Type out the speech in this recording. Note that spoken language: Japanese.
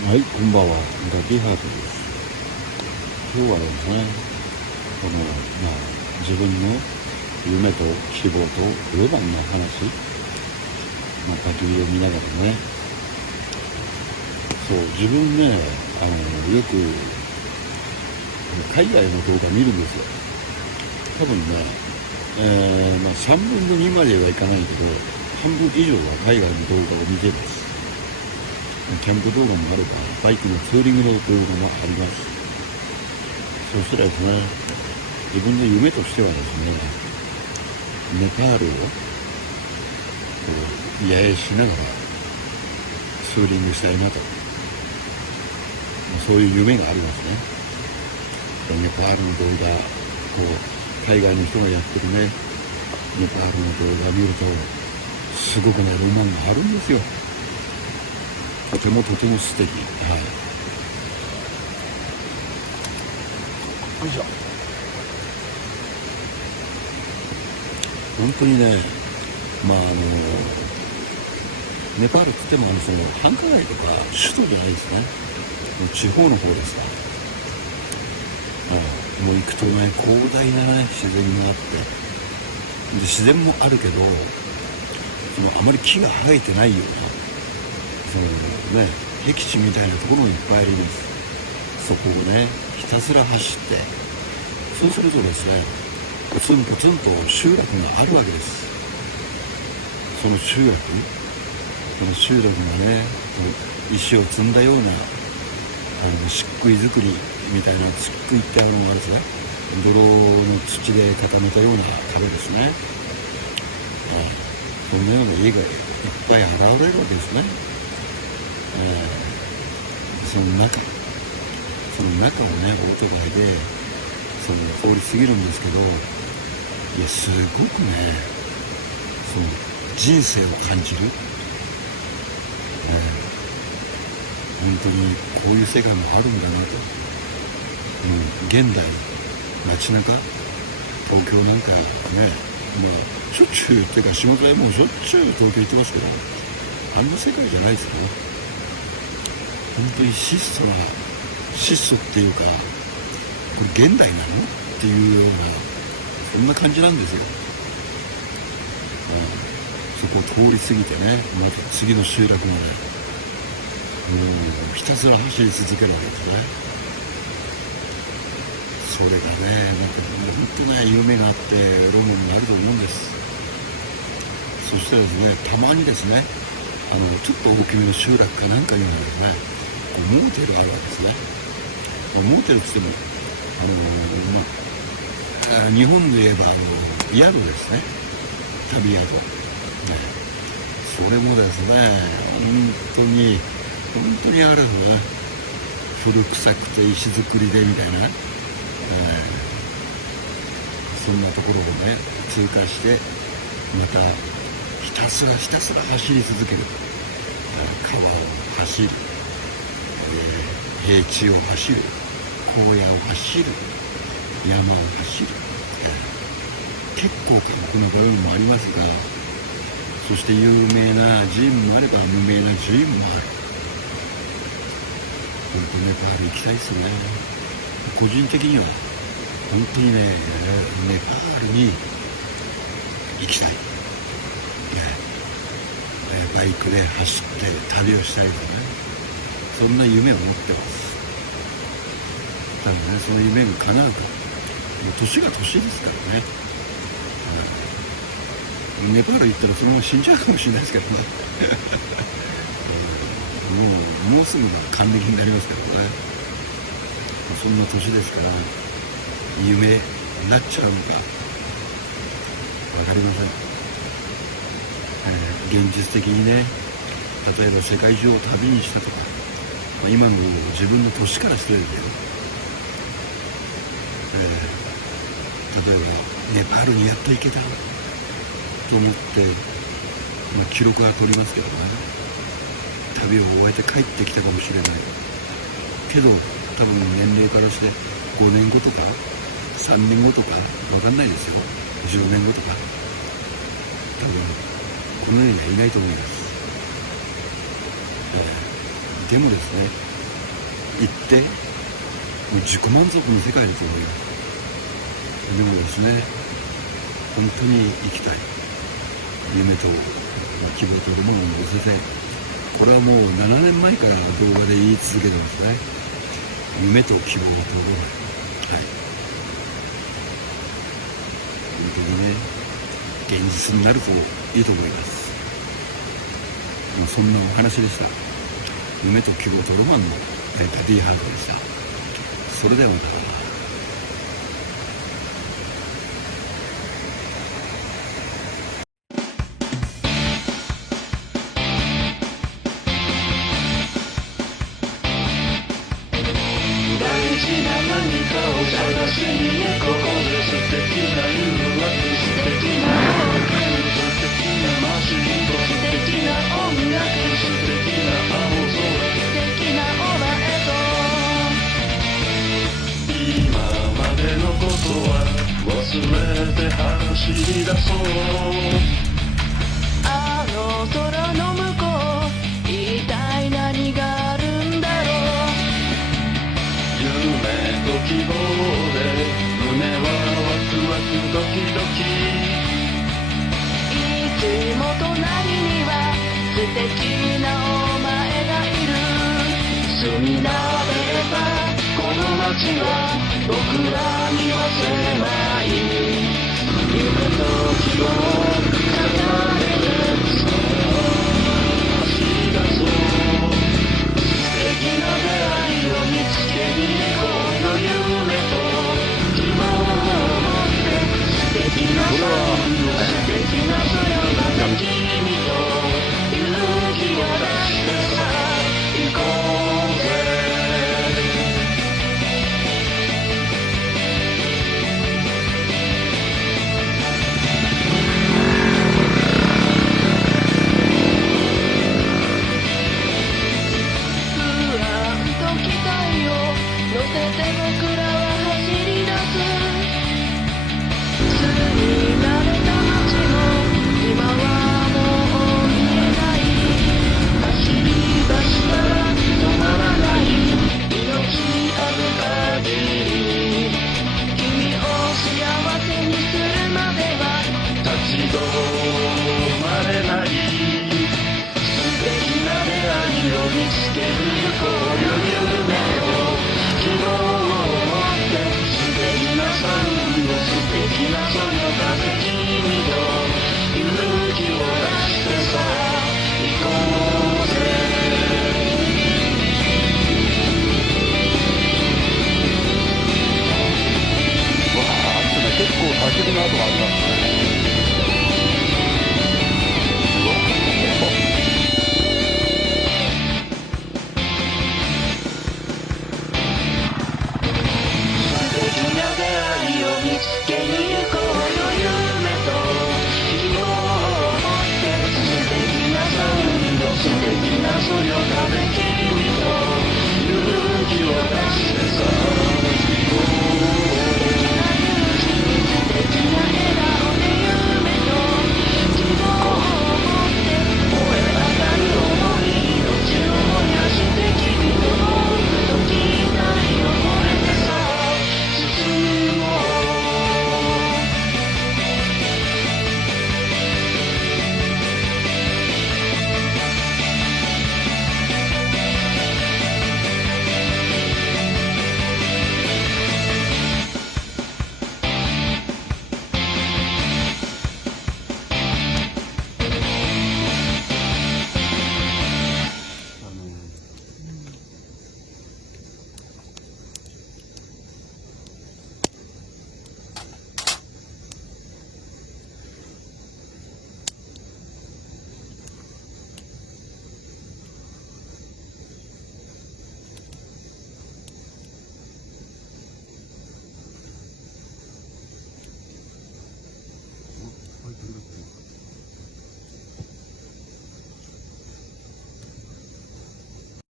はい、こんばんは。ガキハートです。今日はですね、自分の夢と希望とロマンの話、焚き火を見ながらね、自分ね、よく海外の動画見るんですよ。多分ね、3分の2まではいかないけど、半分以上は海外の動画を見てます。キャンプ動画もあれば、バイクのツーリングの動画もあります。そしたらですね、自分の夢としてはですね、ネパールを野営しながらツーリングしたいなと、そういう夢がありますね。ネパールの動画、海外の人がやってるね、ネパールの動画を見ると、すごくね、ロマンがあるんですよ。とても素敵。はい。よいしょ。本当にね、ネパールって言っても繁華街とか首都じゃないですね。地方の方ですから。もう行くとね、広大な、ね、自然があって、で自然もあるけど、あまり木が生えてないような、僻地みたいなところもいっぱいあります。そこをね、ひたすら走って、そうするとですね、ポツンポツンと集落があるわけです。その集落がね、石を積んだような漆喰作りみたいな、漆喰ってのがあるんですね。泥の土で固めたような壁ですね。そんなような家がいっぱい現れるわけですね。その中をね、オートバイで通り過ぎるんですけど、いや、すごくね、人生を感じる、本当にこういう世界もあるんだなと。現代街中、東京なんかね、しょっちゅうっていうか、仕事でもうしょっちゅう東京行ってますけど、あんな世界じゃないですよ。本当に質素っていうか、これ現代なのっていうような、そんな感じなんですよ。そこを通り過ぎてね、また次の集落まで、ひたすら走り続けるわけですね。それがね、本当に夢があってロマンがあると思うんです。そしてですね、たまにですね、ちょっと大きめの集落かなんかにはですね、モーテルあるわけですね。モーテルって言っても、日本で言えば宿ですね。旅宿。それもですね、本当にあれですね、古臭くて石造りでみたいな、そんなところをね、通過して、またひたすら走り続ける。川を走る。平地を走る、荒野を走る、山を走る、結構過酷な場面もありますが、そして有名な寺院もあれば無名な寺院もある。本当にネパール行きたいですね。個人的には本当にね、ネパールに行きたい、バイクで走って旅をしたいとかね、そんな夢を持ってます。ただね、その夢が叶うか、年が年ですからね。ネパール行ったらそのまま死んじゃうかもしれないですけどね。もうすぐ還暦になりますからね。そんな年ですから、夢になっちゃうのか分かりません。現実的にね、例えば世界中を旅にしたとか、今の自分の年からしてですよ、例えばネパールにやっと行けたと思って、記録は取りますけどね、旅を終えて帰ってきたかもしれないけど、多分年齢からして5年後とか3年後とか分かんないですよ、10年後とか、多分この世にはいないと思います。でもですね、行ってもう自己満足の世界ですよ。でもですね、本当に生きたい夢と、希望というものを乗せて、これはもう7年前から動画で言い続けてますね。夢と希望というもの、はい、本当にね現実になるといいと思います。そんなお話でした。夢と希望とロマンのダディハルトでした。それではまた。大事な何かを探しに行こう。素敵な誘惑、素敵な冒険、素敵なマシンと素敵な音楽、素敵な青空、素敵なオーラへと、今までのことは忘れて走り出そう。あの空の向こう、一体何があるんだろう。夢と希望で胸はワクワクドキドキ。いつも隣には素敵なお前がいる。住み慣れればこの街は僕らに忘れない夢と希望を叶える。走り出そう。素敵な出会いを見つけに行こうよ。夢と希望を持って素敵なサウンド、素敵なそよ風、君と勇気を出してさ行こうぜ。乗せて僕らは走り出す。住み慣れた街も今はもう見えない。走り出したら止まらない。命ある限り君を幸せにするまでは立ち止まれない。素敵な出会いを見つけに行こうよ。夢を希望を持って素敵なサウンド、素敵なそよ風、君と勇気を出してさ行こうぜ。わあ、結構焚き火の跡がありますね。素敵なそよ風、